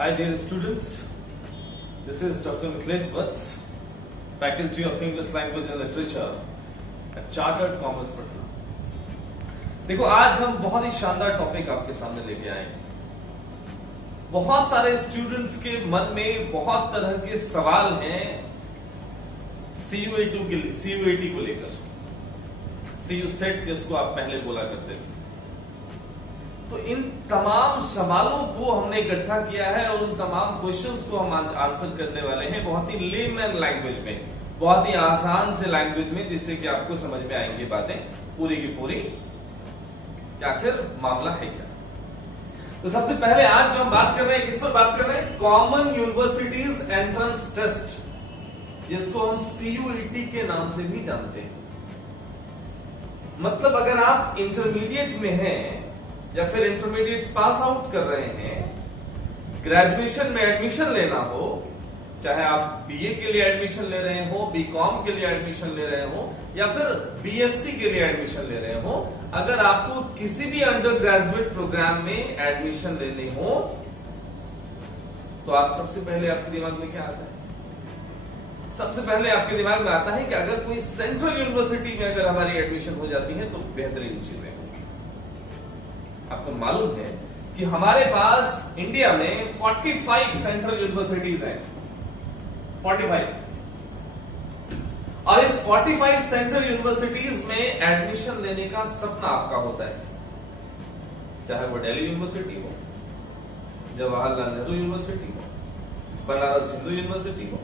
Hi dear students, this is Dr. Mithilesh Vats, Faculty of English Language and Literature at Chartered Commerce Patna. देखो आज हम बहुत ही शानदार topic आपके सामने लेके आए हैं। बहुत सारे स्टूडेंट्स के मन में बहुत तरह के सवाल हैं CUET को लेकर, CU सेट जिसको आप पहले बोला करते थे। तो इन तमाम सवालों को हमने इकट्ठा किया है और उन तमाम क्वेश्चंस को हम आंसर करने वाले हैं बहुत ही लेमैन लैंग्वेज में, बहुत ही आसान से लैंग्वेज में, जिससे कि आपको समझ में आएंगी बातें पूरी की पूरी कि आखिर मामला है क्या। तो सबसे पहले आज जो हम बात कर रहे हैं, किस पर बात कर रहे हैं? कॉमन यूनिवर्सिटीज एंट्रेंस टेस्ट, जिसको हम CUET के नाम से भी जानते हैं। मतलब अगर आप इंटरमीडिएट में हैं या फिर इंटरमीडिएट पास आउट कर रहे हैं, ग्रेजुएशन में एडमिशन लेना हो, चाहे आप BA के लिए एडमिशन ले रहे हो, BCom के लिए एडमिशन ले रहे हो या फिर BSc के लिए एडमिशन ले रहे हो, अगर आपको किसी भी अंडर ग्रेजुएट प्रोग्राम में एडमिशन लेने हो तो आप सबसे पहले आपके दिमाग में क्या आता है? सबसे पहले आपके दिमाग में आता है कि अगर कोई सेंट्रल यूनिवर्सिटी में अगर हमारी एडमिशन हो जाती है तो बेहतरीन चीजें होंगी। आपको मालूम है कि हमारे पास इंडिया में 45 सेंट्रल यूनिवर्सिटीज हैं, 45, और इस 45 सेंट्रल यूनिवर्सिटीज में एडमिशन लेने का सपना आपका होता है, चाहे वो दिल्ली यूनिवर्सिटी हो, जवाहरलाल नेहरू यूनिवर्सिटी हो, बनारस हिंदू यूनिवर्सिटी हो,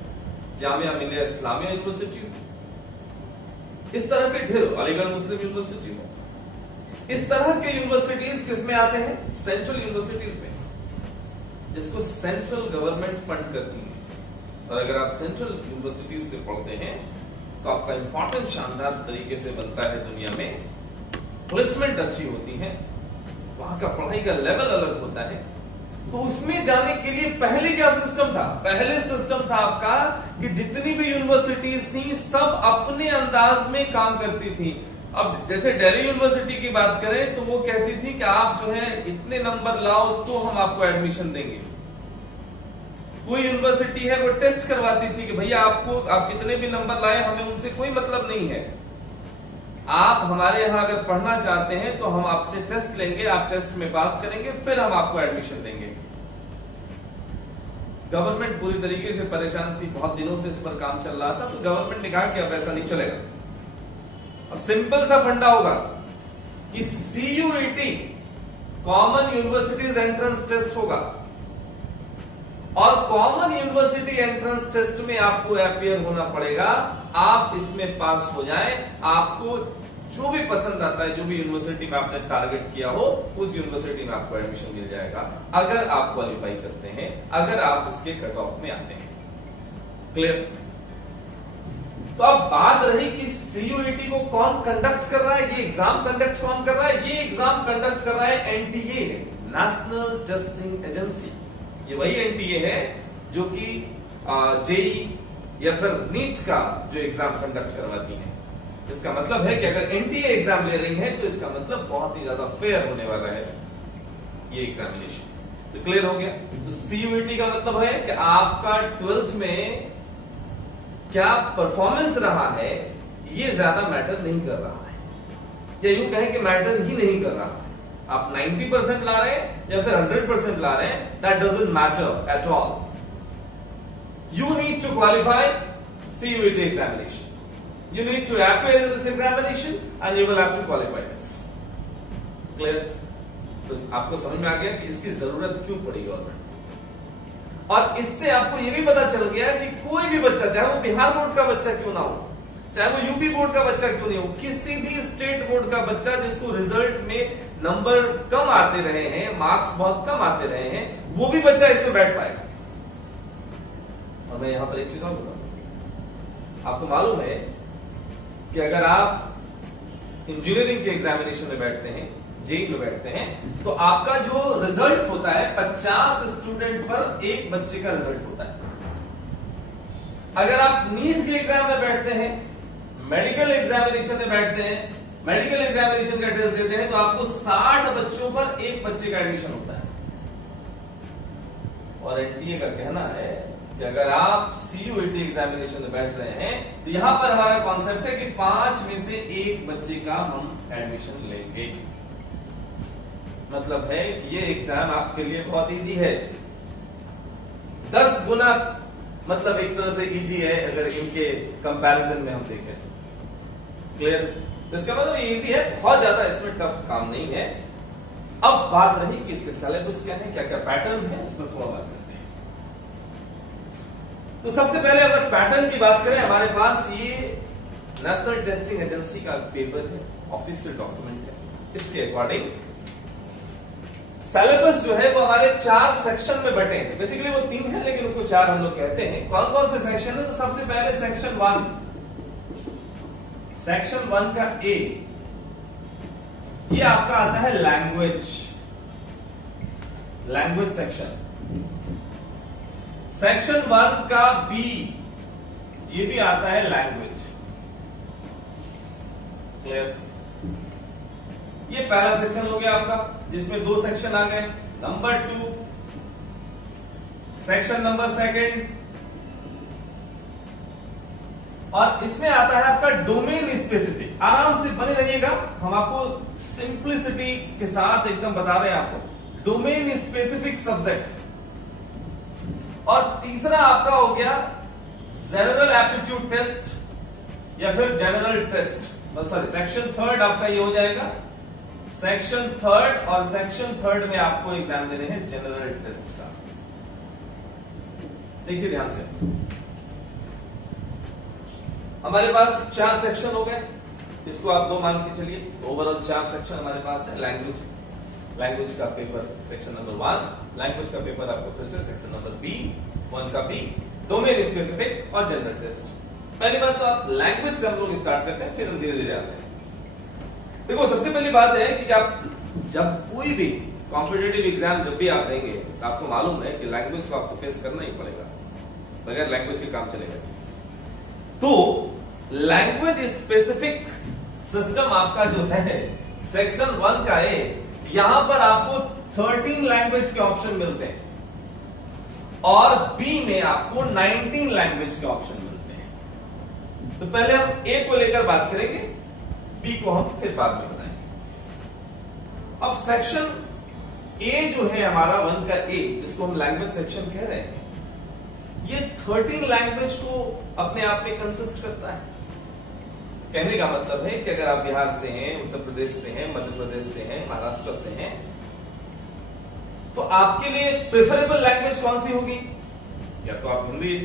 जामिया मिलिया इस्लामिया यूनिवर्सिटी हो, इस तरह के ढेर, अलीगढ़ मुस्लिम यूनिवर्सिटी हो, इस तरह के यूनिवर्सिटीज किसमें आते हैं? सेंट्रल यूनिवर्सिटीज में, जिसको सेंट्रल गवर्नमेंट फंड करती है। और अगर आप सेंट्रल यूनिवर्सिटीज से पढ़ते हैं तो आपका इंपॉर्टेंट शानदार तरीके से बनता है दुनिया में, प्लेसमेंट अच्छी होती है, वहां का पढ़ाई का लेवल अलग होता है। तो उसमें जाने के लिए पहले क्या सिस्टम था? पहले सिस्टम था आपका कि जितनी भी यूनिवर्सिटीज थी सब अपने अंदाज में काम करती थी। अब जैसे दिल्ली यूनिवर्सिटी की बात करें तो वो कहती थी कि आप जो है इतने नंबर लाओ तो हम आपको एडमिशन देंगे। कोई यूनिवर्सिटी है वो टेस्ट करवाती थी कि भैया आप कितने भी नंबर लाए, हमें उनसे कोई मतलब नहीं है, आप हमारे यहां अगर पढ़ना चाहते हैं तो हम आपसे टेस्ट लेंगे, आप टेस्ट में पास करेंगे, फिर हम आपको एडमिशन देंगे। गवर्नमेंट पूरी तरीके से परेशान थी, बहुत दिनों से इस पर काम चल रहा था, तो गवर्नमेंट ने कहा कि अब ऐसा नहीं चलेगा। अब सिंपल सा फंडा होगा कि CUET common universities entrance test होगा, और कॉमन यूनिवर्सिटी एंट्रेंस टेस्ट में आपको अपीयर होना पड़ेगा। आप इसमें पास हो जाएं, आपको जो भी पसंद आता है, जो भी यूनिवर्सिटी में आपने टारगेट किया हो, उस यूनिवर्सिटी में आपको एडमिशन मिल जाएगा, अगर आप क्वालिफाई करते हैं, अगर आप उसके कट ऑफ में आते हैं। क्लियर? तो अब बात रही कि CUET को कौन कंडक्ट कर रहा है, ये एग्जाम कंडक्ट कौन कर रहा है? ये एग्जाम कंडक्ट कर रहा है NTA, नेशनल टेस्टिंग एजेंसी। ये वही NTA है जो कि JEE या फिर नीट का जो एग्जाम कंडक्ट करवाती है। इसका मतलब है कि अगर NTA एग्जाम ले रही है तो इसका मतलब बहुत ही ज्यादा फेयर होने वाला है ये एग्जामिनेशन। तो क्लियर हो गया? तो CUET का मतलब है कि आपका 12th में क्या परफॉर्मेंस रहा है ये ज्यादा मैटर नहीं कर रहा है, या यूं कहें कि मैटर ही नहीं कर रहा है। आप 90% ला रहे हैं या फिर 100% ला रहे हैं, that doesn't matter at all. You need to qualify CUET examination, you need to appear in this examination and you will have to qualify this. Clear? तो आपको समझ में आ गया कि इसकी जरूरत क्यों पड़ी गवर्नमेंट, और इससे आपको यह भी पता चल गया कि कोई भी बच्चा, चाहे वो बिहार बोर्ड का बच्चा क्यों ना हो, चाहे वो यूपी बोर्ड का बच्चा क्यों नहीं हो, किसी भी स्टेट बोर्ड का बच्चा जिसको रिजल्ट में नंबर कम आते रहे हैं, मार्क्स बहुत कम आते रहे हैं, वो भी बच्चा इसमें बैठ पाएगा। और मैं यहां पर एक चीज और बताऊं, आपको मालूम है कि अगर आप इंजीनियरिंग के एग्जामिनेशन में बैठते हैं, JEE में बैठते हैं, तो आपका जो रिजल्ट होता है 50 स्टूडेंट पर एक बच्चे का रिजल्ट होता है। अगर आप नीट के एग्जाम में बैठते हैं, मेडिकल एग्जामिनेशन में बैठते हैं, मेडिकल एग्जामिनेशन का टेस्ट देते हैं, तो आपको 60 बच्चों पर एक बच्चे का एडमिशन होता है। और एनटीए का कहना है कि अगर आप सीयूईटी एग्जामिनेशन में बैठ रहे हैं तो यहां पर हमारा कॉन्सेप्ट है कि 5 में से 1 बच्चे का हम एडमिशन लेंगे। मतलब है कि ये एग्जाम आपके लिए बहुत इजी है, 10 गुना मतलब एक तरह से इजी है अगर इनके कंपैरिजन में हम देखें। क्लियर? तो इसका मतलब ये इजी है, बहुत ज्यादा इसमें टफ काम नहीं है। अब बात रही कि इसके सिलेबस क्या है, क्या क्या पैटर्न है, उस पर थोड़ा बात करते हैं। तो सबसे पहले अगर पैटर्न की बात करें, हमारे पास ये नेशनल टेस्टिंग एजेंसी का पेपर है, ऑफिशियल डॉक्यूमेंट है। इसके अकॉर्डिंग सिलेबस जो है वो हमारे 4 सेक्शन में बटे हैं। बेसिकली वो 3 है लेकिन उसको 4 हम लोग कहते हैं। कौन कौन से सेक्शन है? तो सबसे पहले सेक्शन 1, सेक्शन 1 का ए, ये आपका आता है लैंग्वेज सेक्शन। सेक्शन 1 का बी, ये भी आता है लैंग्वेज। क्लियर? ये पहला सेक्शन हो गया आपका, जिसमें 2 सेक्शन आ गए। नंबर 2, सेक्शन नंबर 2, और इसमें आता है आपका डोमेन स्पेसिफिक। आराम से बने रहिएगा, हम आपको सिंप्लिसिटी के साथ एकदम बता रहे हैं आपको। Domain specific subject. और तीसरा आपका हो गया जनरल एप्टीट्यूड टेस्ट या फिर जनरल टेस्ट। सॉरी, सेक्शन 3 आपका ये हो जाएगा। सेक्शन 3 और सेक्शन 3 में आपको एग्जाम देने हैं जनरल टेस्ट का। देखिए ध्यान से, हमारे पास 4 सेक्शन हो गए, इसको आप 2 मान के चलिए। ओवरऑल 4 सेक्शन हमारे पास है। लैंग्वेज का पेपर सेक्शन नंबर 1, लैंग्वेज का पेपर आपको फिर से सेक्शन नंबर बी, 1 का बी, डोमेन स्पेसिफिक और जनरल टेस्ट। पहली बात तो आप लैंग्वेज से हम लोग स्टार्ट करते हैं, फिर हम धीरे धीरे आते हैं। देखो, सबसे पहली बात है कि जब कोई भी कॉम्पिटिटिव एग्जाम जब भी आप देंगे तो आपको मालूम है कि लैंग्वेज को आपको फेस करना ही पड़ेगा, बगैर लैंग्वेज के काम चलेगा। तो लैंग्वेज स्पेसिफिक सिस्टम आपका जो है सेक्शन 1 का है, यहां पर आपको 13 लैंग्वेज के ऑप्शन मिलते हैं और बी में आपको 19 लैंग्वेज के ऑप्शन मिलते हैं। तो पहले हम ए को लेकर बात करेंगे, बी को हम फिर बाद में बताएंगे। अब सेक्शन ए जो है हमारा 1 का ए, जिसको हम लैंग्वेज सेक्शन कह रहे हैं, ये 13 लैंग्वेज को अपने आप में कंसिस्ट करता है। कहने का मतलब है कि अगर आप बिहार से हैं, उत्तर प्रदेश से हैं, मध्य प्रदेश से हैं, महाराष्ट्र से हैं, तो आपके लिए प्रेफरेबल लैंग्वेज कौन सी होगी? या तो आप हिंदी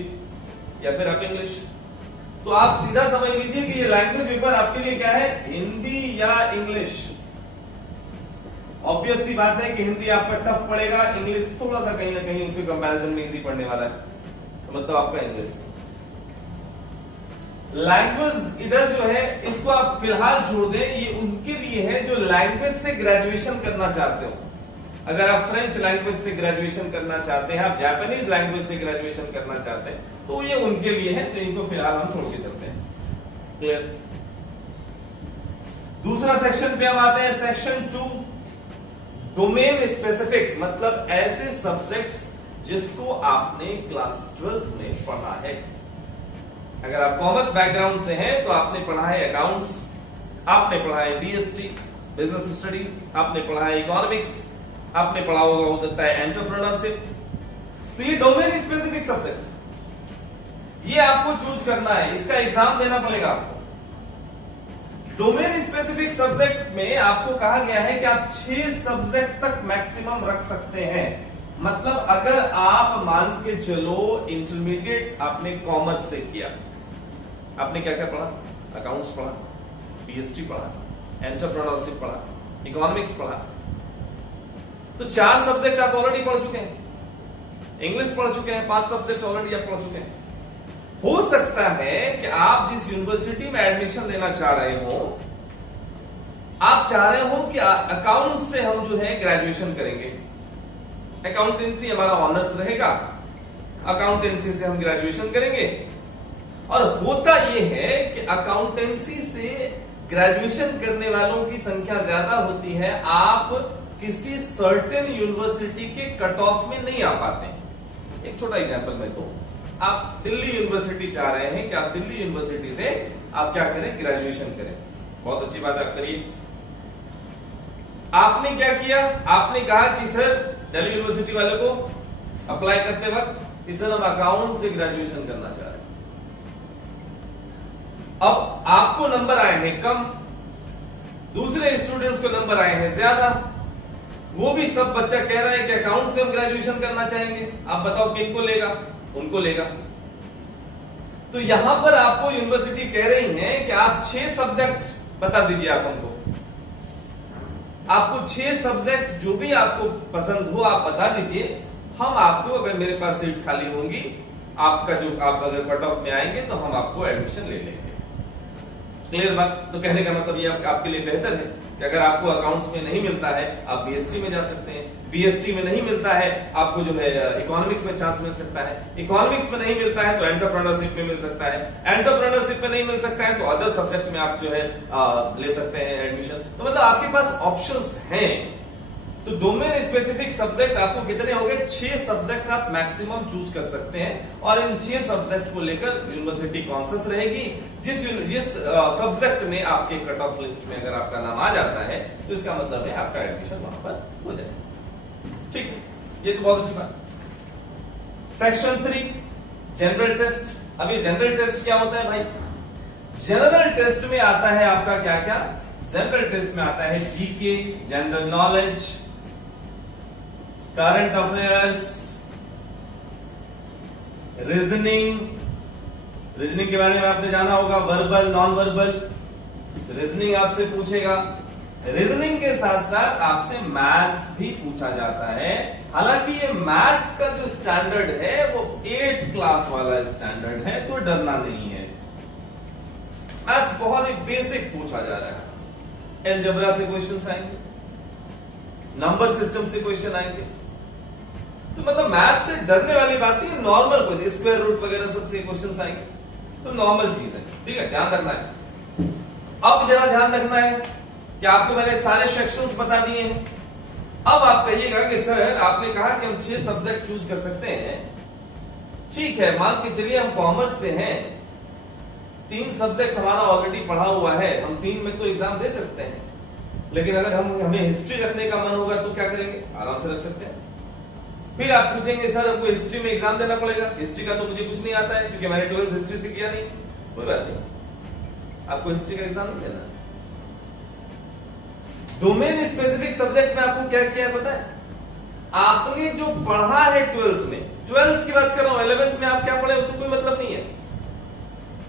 या फिर आप इंग्लिश। तो आप सीधा समझ लीजिए कि ये लैंग्वेज पेपर आपके लिए क्या है, हिंदी या इंग्लिश। ऑब्वियस सी बात है कि हिंदी आपका टफ पड़ेगा, इंग्लिश थोड़ा सा कहीं ना कहीं उसके कंपैरिजन में इजी पड़ने वाला है, तो मतलब आपका इंग्लिश। लैंग्वेज इधर जो है इसको आप फिलहाल छोड़ दें, ये उनके लिए है जो लैंग्वेज से ग्रेजुएशन करना चाहते हो। अगर आप फ्रेंच लैंग्वेज से ग्रेजुएशन करना चाहते हैं, आप जापानीज लैंग्वेज से ग्रेजुएशन करना चाहते हैं, तो ये उनके लिए है, तो इनको फिलहाल हम छोड़ के चलते हैं। क्लियर? दूसरा सेक्शन पे हम आते हैं, सेक्शन 2, डोमेन स्पेसिफिक, मतलब ऐसे सब्जेक्ट्स जिसको आपने क्लास 12th में पढ़ा है। अगर आप कॉमर्स बैकग्राउंड से हैं तो आपने पढ़ा है अकाउंट्स, आपने पढ़ा है बीएसटी बिजनेस स्टडीज, आपने पढ़ा है इकोनॉमिक्स, आपने पढ़ा होगा हो सकता है एंटरप्रेन्योरशिप। तो ये डोमेन स्पेसिफिक सब्जेक्ट, ये आपको चूज करना है, इसका एग्जाम देना पड़ेगा आपको। डोमेन स्पेसिफिक सब्जेक्ट में आपको कहा गया है कि आप 6 सब्जेक्ट तक मैक्सिमम रख सकते हैं। मतलब अगर आप मान के चलो इंटरमीडिएट आपने कॉमर्स से किया, आपने क्या क्या पढ़ा? अकाउंट्स पढ़ा, बीएसटी पढ़ा, एंटरप्रेन्योरशिप पढ़ा, इकोनॉमिक्स पढ़ा, तो 4 सब्जेक्ट आप ऑलरेडी पढ़ चुके हैं। इंग्लिश पढ़ चुके हैं, 5 सब्जेक्ट ऑलरेडी आप पढ़ चुके हैं। हो सकता है कि आप जिस यूनिवर्सिटी में एडमिशन लेना चाह रहे हो, आप चाह रहे हो कि अकाउंट से हम जो है ग्रेजुएशन करेंगे, अकाउंटेंसी हमारा ऑनर्स रहेगा, अकाउंटेंसी से हम ग्रेजुएशन करेंगे। और होता यह है कि अकाउंटेंसी से ग्रेजुएशन करने वालों की संख्या ज्यादा होती है, आप किसी सर्टेन यूनिवर्सिटी के कट ऑफ में नहीं आ पाते। एक छोटा एग्जांपल मैं दूं, आप दिल्ली यूनिवर्सिटी चाह रहे हैं कि आप दिल्ली यूनिवर्सिटी से आप क्या करें, ग्रेजुएशन करें। बहुत अच्छी बात है, आप करिए। आपने क्या किया, आपने कहा कि सर दिल्ली यूनिवर्सिटी वाले को अप्लाई करते वक्त कि सर हम अकाउंट से ग्रेजुएशन करना चाह रहे हैं। अब आपको नंबर आए हैं कम, दूसरे स्टूडेंट्स को नंबर आए हैं ज्यादा, वो भी सब बच्चा कह रहा है कि अकाउंट से हम ग्रेजुएशन करना चाहेंगे। आप बताओ किनको लेगा, उनको लेगा। तो यहां पर आपको यूनिवर्सिटी कह रही है कि आप 6 सब्जेक्ट बता दीजिए, आप हमको आपको 6 सब्जेक्ट जो भी आपको पसंद हो आप बता दीजिए, हम आपको अगर मेरे पास सीट खाली होंगी, आपका जो आप अगर कट ऑफ में आएंगे तो हम आपको एडमिशन ले लेंगे। क्लियर बात? तो कहने का मतलब ये आपके लिए बेहतर है कि अगर आपको अकाउंट्स में नहीं मिलता है आप बीएसटी में जा सकते हैं, बीएसटी में नहीं मिलता है आपको जो है इकोनॉमिक्स में चांस मिल सकता है, इकोनॉमिक्स में नहीं मिलता है तो एंटरप्रेन्योरशिप में मिल सकता है, एंटरप्रेन्योरशिप में नहीं मिल सकता है तो अदर सब्जेक्ट में आप जो है ले सकते हैं एडमिशन। तो मतलब आपके पास ऑप्शंस हैं। तो डोमेन स्पेसिफिक सब्जेक्ट आपको कितने हो गए, 6 सब्जेक्ट आप मैक्सिमम चूज कर सकते हैं और इन 6 सब्जेक्ट को लेकर यूनिवर्सिटी कॉन्शियस रहेगी। जिस सब्जेक्ट में आपके कट ऑफ लिस्ट में अगर आपका नाम आ जाता है तो इसका मतलब है आपका एडमिशन वहां पर हो जाए। ठीक है, ये तो बहुत अच्छी बात। Section 3 general test. अभी जनरल टेस्ट क्या होता है भाई, जनरल टेस्ट में आता है आपका क्या क्या, जनरल टेस्ट में आता है GK, general knowledge, current affairs, reasoning के बारे में आपने जाना होगा, वर्बल नॉन वर्बल रीजनिंग आपसे पूछेगा। रीजनिंग के साथ साथ आपसे मैथ्स भी पूछा जाता है। हालांकि ये मैथ्स का जो स्टैंडर्ड है वो 8th क्लास वाला स्टैंडर्ड है, तो डरना नहीं है। मैथ्स बहुत ही बेसिक पूछा जा रहा है। अलजेब्रा से क्वेश्चंस आएंगे, नंबर सिस्टम से क्वेश्चन आएंगे, तो मतलब मैथ से डरने वाली बात नहीं है। नॉर्मल क्वेश्चन, स्क्वायर रूट वगैरह सबसे क्वेश्चंस आएंगे, तो नॉर्मल चीज है। ठीक है, ध्यान रखना है। अब जरा ध्यान रखना है कि आपको मैंने सारे सेक्शंस बता दिए हैं। अब आप कहिएगा कि सर आपने कहा कि हम 6 सब्जेक्ट चूज कर सकते हैं। ठीक है, मान के चलिए हम कॉमर्स से हैं, 3 सब्जेक्ट हमारा ऑलरेडी पढ़ा हुआ है, हम 3 में तो एग्जाम दे सकते हैं। लेकिन अगर हमें हिस्ट्री रखने का मन होगा तो क्या करेंगे, आराम से रख सकते हैं। फिर आप पूछेंगे सर हमको हिस्ट्री में एग्जाम देना पड़ेगा, हिस्ट्री का तो मुझे कुछ नहीं आता है क्योंकि मैंने 12th हिस्ट्री से किया नहीं। कोई बात नहीं, आपको हिस्ट्री का एग्जाम नहीं देना। डोमेन स्पेसिफिक सब्जेक्ट में आपको क्या किया पता है, आपने जो पढ़ा है 12th में, 12th की बात कर रहा हूं, 11th में आप क्या पढ़े उससे कोई मतलब नहीं है।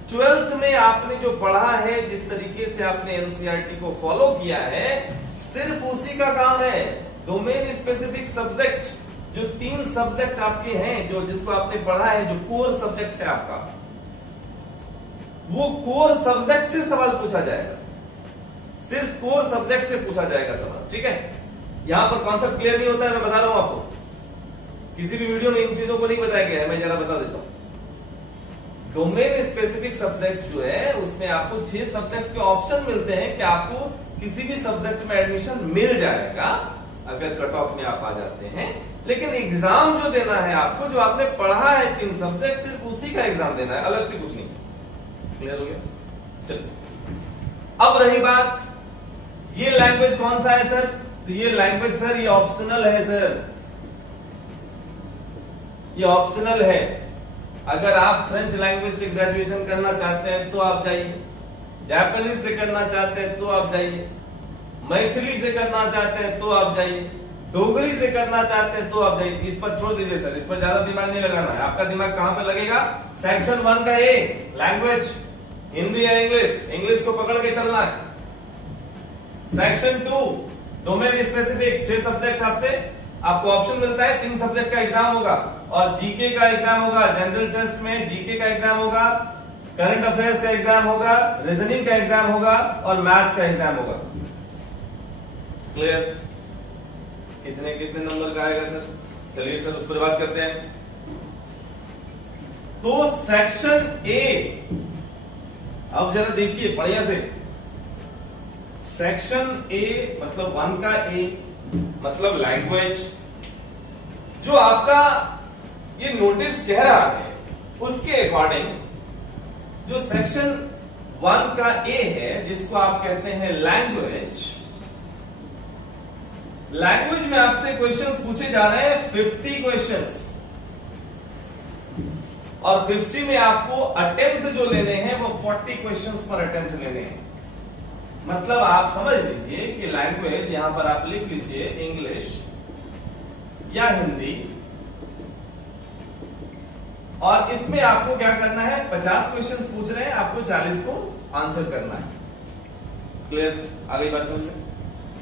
12th में आपने जो पढ़ा है, जिस तरीके से आपने एनसीईआरटी को फॉलो किया है, सिर्फ उसी का काम है। डोमेन स्पेसिफिक सब्जेक्ट जो 3 सब्जेक्ट आपके हैं, जो जिसको आपने पढ़ा है, जो कोर सब्जेक्ट है आपका, वो कोर सब्जेक्ट से सवाल पूछा जाएगा, सिर्फ कोर सब्जेक्ट से पूछा जाएगा सवाल। ठीक है, यहां पर कॉन्सेप्ट क्लियर नहीं होता है, मैं बता रहा हूं आपको, किसी भी वीडियो में इन चीजों को नहीं बताया गया है, मैं जरा बता देता हूं। डोमेन स्पेसिफिक सब्जेक्ट जो है उसमें आपको 6 सब्जेक्ट के ऑप्शन मिलते हैं कि आपको किसी भी सब्जेक्ट में एडमिशन मिल जाएगा अगर कट ऑफ में आप आ जाते हैं। लेकिन एग्जाम जो देना है आपको, जो आपने पढ़ा है 3 सब्जेक्ट, सिर्फ उसी का एग्जाम देना है, अलग से कुछ नहीं। क्लियर हो गया? चलिए, अब रही बात, ये लैंग्वेज कौन सा है सर, तो ये लैंग्वेज सर ये ऑप्शनल है सर, ये ऑप्शनल है। अगर आप फ्रेंच लैंग्वेज से ग्रेजुएशन करना चाहते हैं तो आप जाइए, जापानीज से करना चाहते हैं तो आप जाइए, मैथिली से करना चाहते हैं तो आप जाइए, डोगरी से करना चाहते हैं तो आप जाइए। इस पर छोड़ दीजिए सर, इस पर ज्यादा दिमाग नहीं लगाना है। आपका दिमाग कहां पे लगेगा, सेक्शन 1 का ए लैंग्वेज, हिंदी या इंग्लिश, इंग्लिश को पकड़ के चलना है। सेक्शन 2 डोमेन स्पेसिफिक, 6 सब्जेक्ट आपको ऑप्शन मिलता है, 3 सब्जेक्ट का एग्जाम होगा और जीके का एग्जाम होगा। जनरल टेस्ट में जीके का एग्जाम होगा, करंट अफेयर्स का एग्जाम होगा, रीजनिंग का एग्जाम होगा और मैथ्स का एग्जाम होगा। क्लियर? कितने नंबर का आएगा सर, चलिए सर उस पर बात करते हैं। तो सेक्शन ए, अब जरा देखिए बढ़िया से, सेक्शन ए मतलब 1 का ए मतलब लैंग्वेज, जो आपका ये नोटिस कह रहा है उसके अकॉर्डिंग जो सेक्शन 1 का ए है, जिसको आप कहते हैं लैंग्वेज, लैंग्वेज में आपसे क्वेश्चंस पूछे जा रहे हैं 50 क्वेश्चंस, और 50 में आपको अटेम्प्ट जो लेने हैं वो 40 क्वेश्चंस पर अटेम्प्ट लेने हैं। मतलब आप समझ लीजिए कि लैंग्वेज यहां पर आप लिख लीजिए इंग्लिश या हिंदी, और इसमें आपको क्या करना है, 50 क्वेश्चंस पूछ रहे हैं, आपको 40 को आंसर करना है। क्लियर? आ गई बात समझ में?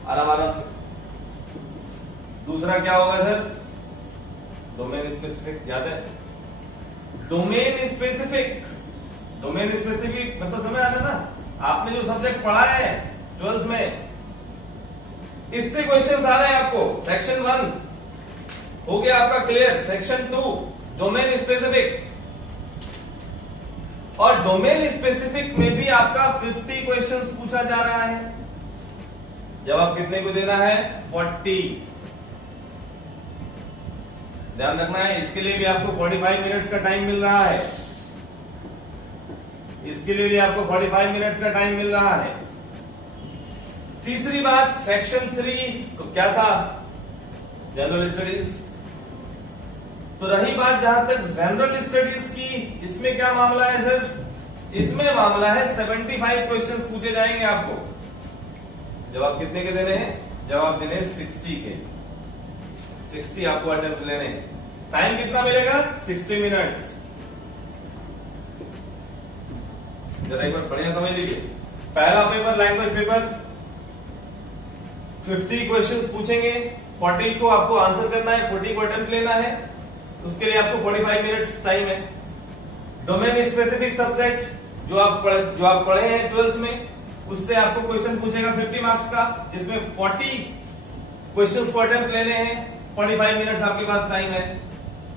आराम से। दूसरा क्या होगा सर? Domain specific. याद है? डोमेन स्पेसिफिक, डोमेन स्पेसिफिक मतलब समझ आ रहा है ना? आपने जो सब्जेक्ट पढ़ा है 12th में, इससे क्वेश्चंस आ रहे हैं आपको। सेक्शन 1 हो गया आपका क्लियर। सेक्शन 2 डोमेन स्पेसिफिक, और डोमेन स्पेसिफिक में भी आपका 50 क्वेश्चंस पूछा जा रहा है। जवाब कितने को देना है? 40। ध्यान रखना है, इसके लिए भी आपको 45 मिनट्स का टाइम मिल रहा है। इसके लिए भी आपको 45 मिनट्स का टाइम मिल रहा है। तीसरी बात, सेक्शन 3 तो क्या था? General studies. तो रही बात जहां तक जनरल स्टडीज की, इसमें क्या मामला है सर? इसमें मामला है 75 क्वेश्चंस पूछे जाएंगे आपको। जवाब कितने के देने हैं? जवाब देने हैं 60 के। 60 आपको अटेम्प्ट लेने हैं। टाइम कितना मिलेगा? 60 मिनट्स। जरा एक बार बढ़िया समझ लीजिए। पहला पेपर लैंग्वेज पेपर, 50 क्वेश्चंस पूछेंगे, 40 को आपको आंसर करना है, 40 को अटेम्प्ट लेना है। उसके लिए आपको 45 मिनट्स टाइम है। डोमेन स्पेसिफिक सब्जेक्ट जो आप पढ़े हैं 12th में, उससे आपको क्वेश्चन पूछेगा 50 मार्क्स का, जिसमें 40 क्वेश्चंस को अटेम्प्ट लेने हैं, 45 मिनट्स आपके पास टाइम है।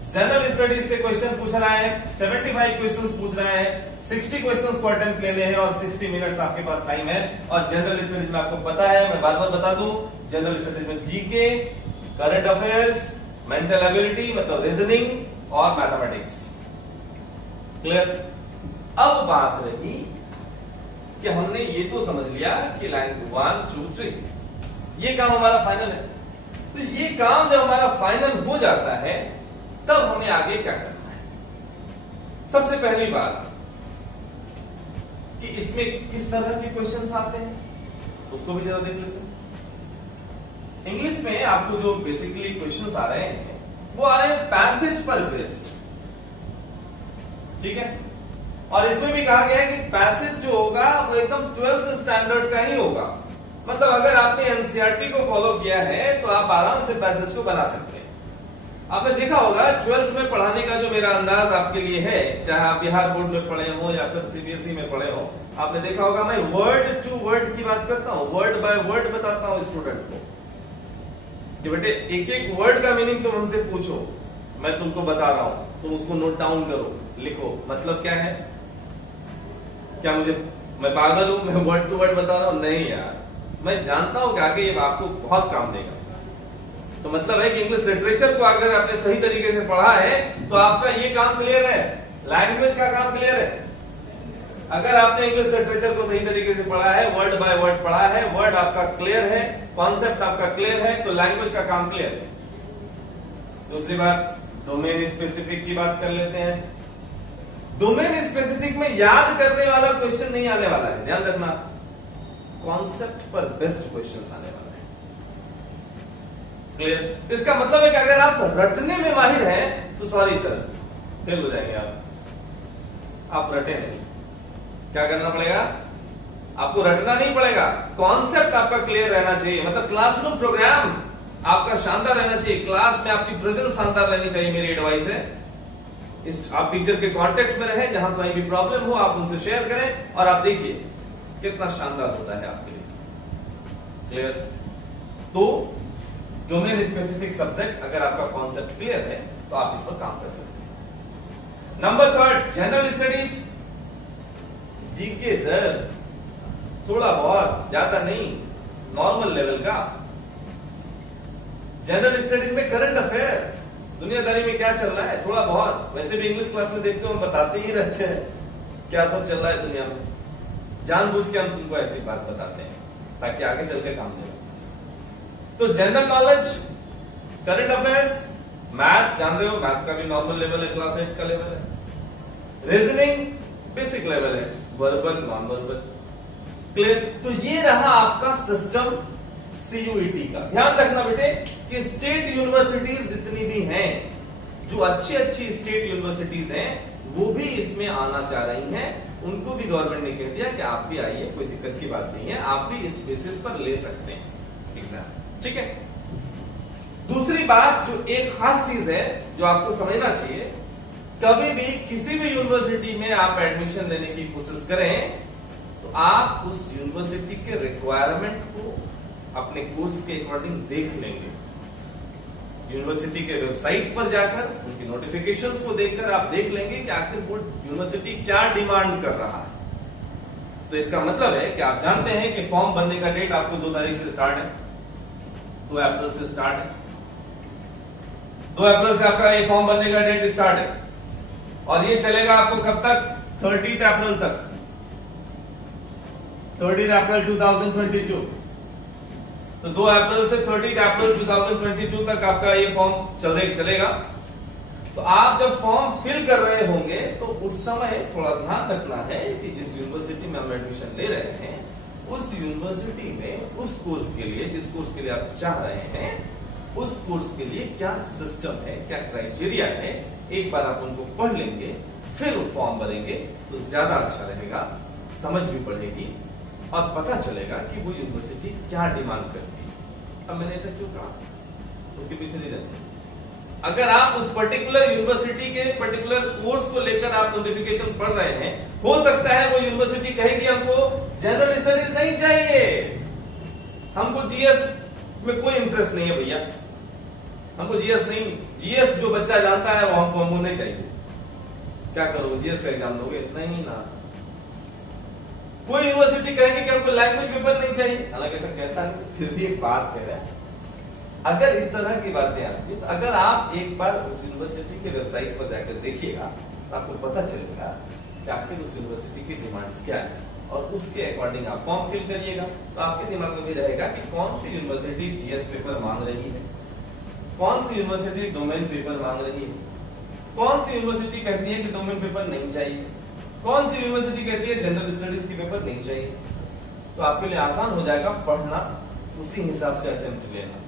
जनरल स्टडीज से क्वेश्चन पूछ रहा है, 75 क्वेश्चंस पूछ रहा है, 60 क्वेश्चंस को अटेम्प्ट लेने हैं और 60 मिनट्स आपके पास टाइम है। और जनरल स्टडीज में आपको पता है, मैं बार बार बता दूं, जनरल स्टडीज में GK, current affairs, mental ability मतलब रीजनिंग और मैथमेटिक्स। क्लियर? अब बात रही कि हमने ये तो समझ लिया कि लाइन 1 2 3 ये काम हमारा फाइनल है। तो ये काम जब हमारा फाइनल हो जाता है तब हमें आगे क्या करना है? सबसे पहली बात कि इसमें किस तरह के क्वेश्चंस आते हैं उसको भी जरा देख लेते हैं। इंग्लिश में आपको जो बेसिकली क्वेश्चंस आ रहे हैं वो आ रहे हैं पैसेज पर बेस्ड, ठीक है। और इसमें भी कहा गया है कि पैसेज जो होगा वो एकदम 12th स्टैंडर्ड का ही होगा। मतलब अगर आपने एनसीईआरटी को फॉलो किया है तो आप आराम से पैसेज को बना सकते हैं। आपने देखा होगा 12th में पढ़ाने का जो मेरा अंदाज आपके लिए है, चाहे आप बिहार बोर्ड में पढ़े हो या फिर सीबीएसई में पढ़े हो, आपने देखा होगा मैं वर्ड टू वर्ड की बात करता हूं, वर्ड बाय वर्ड बताता हूं स्टूडेंट को कि बेटे एक एक वर्ड का मीनिंग तुम हमसे पूछो, मैं तुमको बता रहा हूं, तुम उसको नोट डाउन करो, लिखो। मतलब क्या है? क्या मैं पागल हूं? मैं वर्ड टू वर्ड बता रहा हूं? नहीं यार, मैं जानता हूं कि आगे ये आपको बहुत काम देगा। तो मतलब है कि इंग्लिश लिटरेचर को अगर आपने सही तरीके से पढ़ा है तो आपका ये काम क्लियर है, लैंग्वेज का काम क्लियर है। अगर आपने इंग्लिश लिटरेचर को सही तरीके से पढ़ा है, वर्ड बाय वर्ड पढ़ा है, वर्ड आपका क्लियर है, कॉन्सेप्ट आपका क्लियर है, तो लैंग्वेज का काम क्लियर है। दूसरी बात, डोमेन स्पेसिफिक की बात कर लेते हैं। डोमेन स्पेसिफिक में याद करने वाला क्वेश्चन नहीं आने वाला है, ध्यान रखना, कॉन्सेप्ट पर बेस्ड क्वेश्चन आने वाला है। क्लियर? इसका मतलब है कि अगर आप रटने में माहिर हैं तो सॉरी सर, फेल हो जाएंगे आप रटे नहीं। क्या करना पड़ेगा? आपको रटना नहीं पड़ेगा, कॉन्सेप्ट आपका क्लियर रहना चाहिए। मतलब क्लासरूम प्रोग्राम आपका शानदार रहना चाहिए, क्लास में आपकी प्रेजेंस शानदार रहनी चाहिए। मेरी एडवाइस है आप टीचर के कांटेक्ट में रहें, जहां कहीं भी प्रॉब्लम हो आप उनसे शेयर करें और आप देखिए कितना शानदार होता है आपके लिए। क्लियर? तो डोमेन स्पेसिफिक सब्जेक्ट अगर आपका कॉन्सेप्ट क्लियर है तो आप इस पर काम कर सकते हैं। Number 3, general studies, GK sir, थोड़ा बहुत, ज्यादा नहीं, नॉर्मल लेवल का। जनरल स्टडीज में करंट अफेयर्स, दुनियादारी में क्या चल रहा है थोड़ा बहुत, वैसे भी इंग्लिश क्लास में देखते हो हम बताते ही रहते हैं क्या सब चल रहा है दुनिया में, जानबूझ के हम तुमको ऐसी बात बताते हैं ताकि आगे चल के काम दे। तो general knowledge, current affairs, maths जान रहे हो, मैथ्स का भी नॉर्मल लेवल है, क्लास 8 का लेवल है। रीजनिंग बेसिक लेवल है, वर्बल नॉन वर्बल, क्लियर। तो ये रहा आपका सिस्टम सीयूईटी का। ध्यान रखना बेटे कि स्टेट यूनिवर्सिटीज जितनी भी हैं, जो अच्छी अच्छी स्टेट यूनिवर्सिटीज हैं, वो भी इसमें आना चाह रही हैं, उनको भी गवर्नमेंट ने कह दिया कि आप भी आइए, कोई दिक्कत की बात नहीं है, आप भी इस बेसिस पर ले सकते हैं एग्जाम, ठीक है। दूसरी बात जो एक खास चीज है जो आपको समझना चाहिए, कभी भी किसी भी यूनिवर्सिटी में आप एडमिशन लेने की कोशिश करें तो आप उस यूनिवर्सिटी के रिक्वायरमेंट को अपने कोर्स के अकॉर्डिंग देख लेंगे। यूनिवर्सिटी के वेबसाइट पर जाकर उनकी नोटिफिकेशंस को देखकर आप देख लेंगे कि आखिर वो यूनिवर्सिटी क्या डिमांड कर रहा है। तो इसका मतलब है कि आप जानते हैं कि फॉर्म भरने का डेट आपको 2 तारीख से स्टार्ट है, 2 अप्रैल से स्टार्ट है, 2 अप्रैल से आपका ये फॉर्म भरने का डेट स्टार्ट है और ये चलेगा आपको कब तक, 30 अप्रैल तक, 30 अप्रैल 2022। तो 2 अप्रैल से 30 अप्रैल 2022 तक आपका ये फॉर्म चलेगा। तो आप जब फॉर्म फिल कर रहे होंगे तो उस समय थोड़ा ध्यान रखना है कि जिस यूनिवर्सिटी में हम एडमिशन ले रहे हैं उस यूनिवर्सिटी में उस कोर्स के लिए, जिस कोर्स के लिए आप चाह रहे हैं, उस कोर्स के लिए क्या सिस्टम है, क्या क्राइटेरिया है, एक बार आप उनको पढ़ लेंगे फिर फॉर्म भरेंगे तो ज्यादा अच्छा रहेगा, समझ भी बढ़ेगी और पता चलेगा कि वो यूनिवर्सिटी क्या डिमांड करती है। अब मैंने ऐसा क्यों कहा, उसके पीछे नहीं जाते। अगर आप उस पर्टिकुलर यूनिवर्सिटी के पर्टिकुलर कोर्स को लेकर आप नोटिफिकेशन पढ़ रहे हैं, हो सकता है वो यूनिवर्सिटी कहेगी हमको जनरल स्टडीज नहीं चाहिए, हमको जीएस में कोई इंटरेस्ट नहीं है भैया, हमको जीएस नहीं, जीएस जो बच्चा जानता है वो हमको नहीं चाहिए, क्या करोगे जीएस का एग्जाम दोगे, नहीं ना। कोई यूनिवर्सिटी कहेगी कि हमको लैंग्वेज पेपर नहीं चाहिए, हालांकि ऐसा कहता है, फिर भी एक बात कह रहा है, अगर इस तरह की बातें आती है तो अगर आप एक बार उस यूनिवर्सिटी के वेबसाइट पर जाकर देखिएगा तो आपको पता चलेगा कि आखिर उस यूनिवर्सिटी की डिमांड्स क्या है और उसके अकॉर्डिंग आप फॉर्म फिल करिएगा। तो आपके दिमाग में भी रहेगा कि कौन सी यूनिवर्सिटी जीएस पेपर मांग रही है, कौन सी यूनिवर्सिटी डोमेन पेपर मांग रही है, कौन सी यूनिवर्सिटी कहती है कि डोमेन पेपर नहीं चाहिए, कौन सी यूनिवर्सिटी कहती है जनरल स्टडीज की पेपर नहीं चाहिए। तो आपके लिए आसान हो जाएगा पढ़ना, उसी हिसाब से अटेम्प्ट लेना।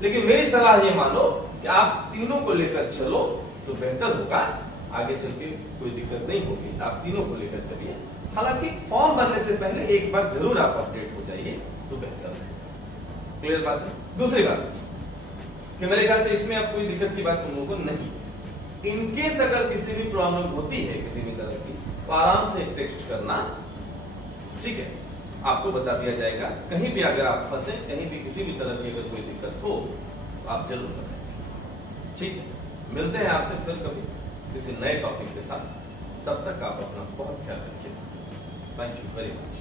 लेकिन मेरी सलाह ये मानो कि आप तीनों को लेकर चलो तो बेहतर होगा, आगे चल के कोई दिक्कत नहीं होगी, आप तीनों को लेकर चलिए। हालांकि फॉर्म भरने से पहले एक बार जरूर आप अपडेट हो जाइए तो बेहतर है। क्लियर बात है। दूसरी बात कि मेरे ख्याल से इसमें अब कोई दिक्कत की बात तुम लोगों को नहीं, इनकेस अगर किसी भी प्रॉब्लम होती है किसी भी तरह की तो आराम से टेक्स्ट करना, ठीक है, आपको बता दिया जाएगा। कहीं भी अगर आप फंसे, कहीं भी किसी भी तरह की अगर कोई दिक्कत हो तो आप जरूर बताएं, ठीक है। मिलते हैं आपसे फिर कभी किसी नए टॉपिक के साथ, तब तक आप अपना बहुत ख्याल रखिए। Thank you very much.